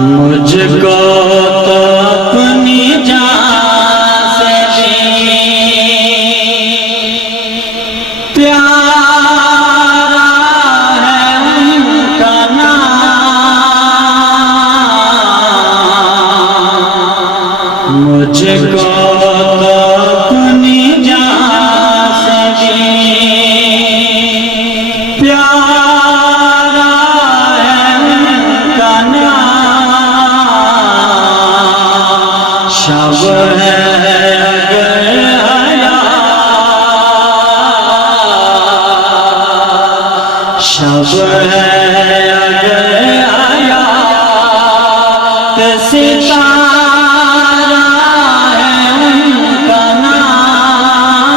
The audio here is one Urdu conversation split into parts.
مجھ کو تو اپنی جان سے بھی پیارا ہے ان کا نام، مجھ کو تو اپنی جان سے بھی پیارا ہے ان کا نام، شب ہے اگر حیات، شب ہے اگر حیات، ستارہ ہے ان کا نام،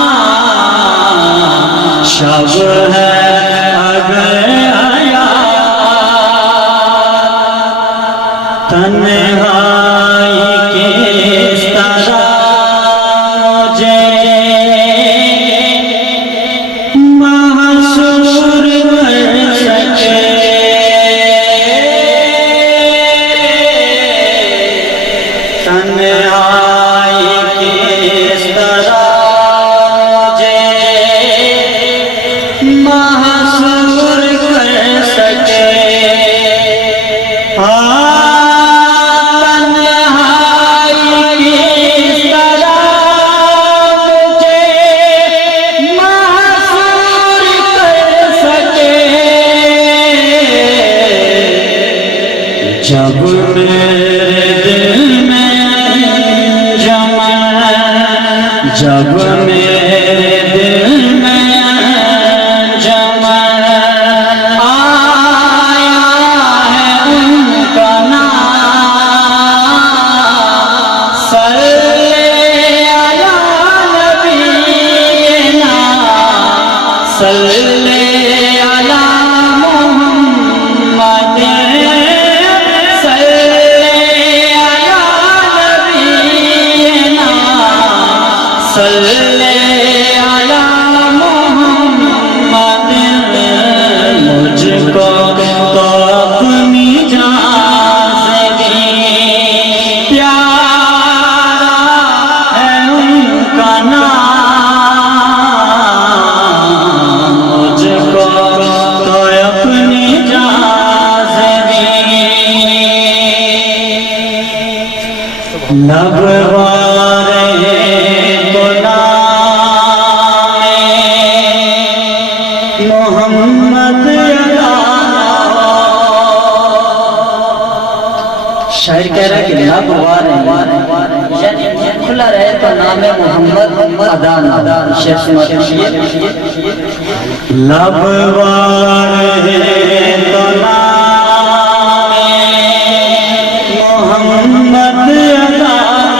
شب ہے اگر حیات، تنہائی کس طرح مجھے محصور کر سکے، تنہائی کس طرح مجھے محصور کر سکے، جب میرے دل میں انجم، جب میرے دل میں انجم آیا ہے ان کا نام، صلی علی نبینا، صلی علی محمد، صلی علی محمد، مجھ کو تو اپنی جان سے بھی پیارا ہے ان کا نام، مجھ کو تو اپنی جان سے بھی لب محمد شاعر کہہ رہا ہے کہ لب وارے یعنی کھلا رہے تو نام محمد ادا نہ، شیخ سمات کیجئے، لب وارے تو نام محمد ادا نہ،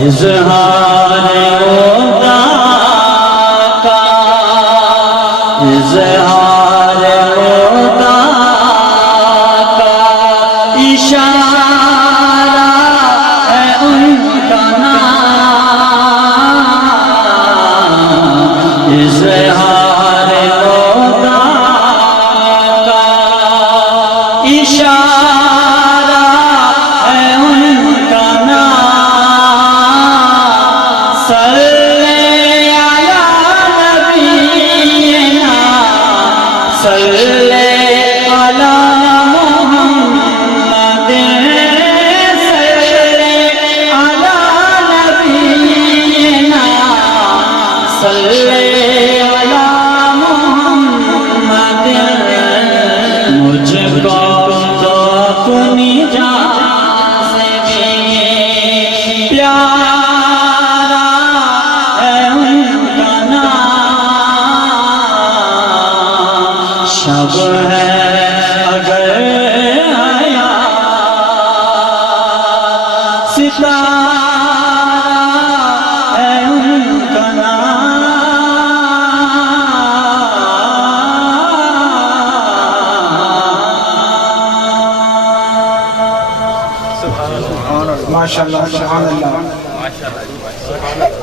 اظہار خدا کا، اظہار خدا کا اشارہ ہے ان کا نام، اظہار خدا کا اشارہ ہے ان کا نام، صلی علی نبینا، صلی علی محمد، صلی علی نبینا، صلی علی محمد، مجھ کو تو اپنی جان سے بھی پیارا ہے ان کا نام، شب ہے اگر حیات، ستارہ ہے ان کا نام، ماشاءاللہ سبحان اللہ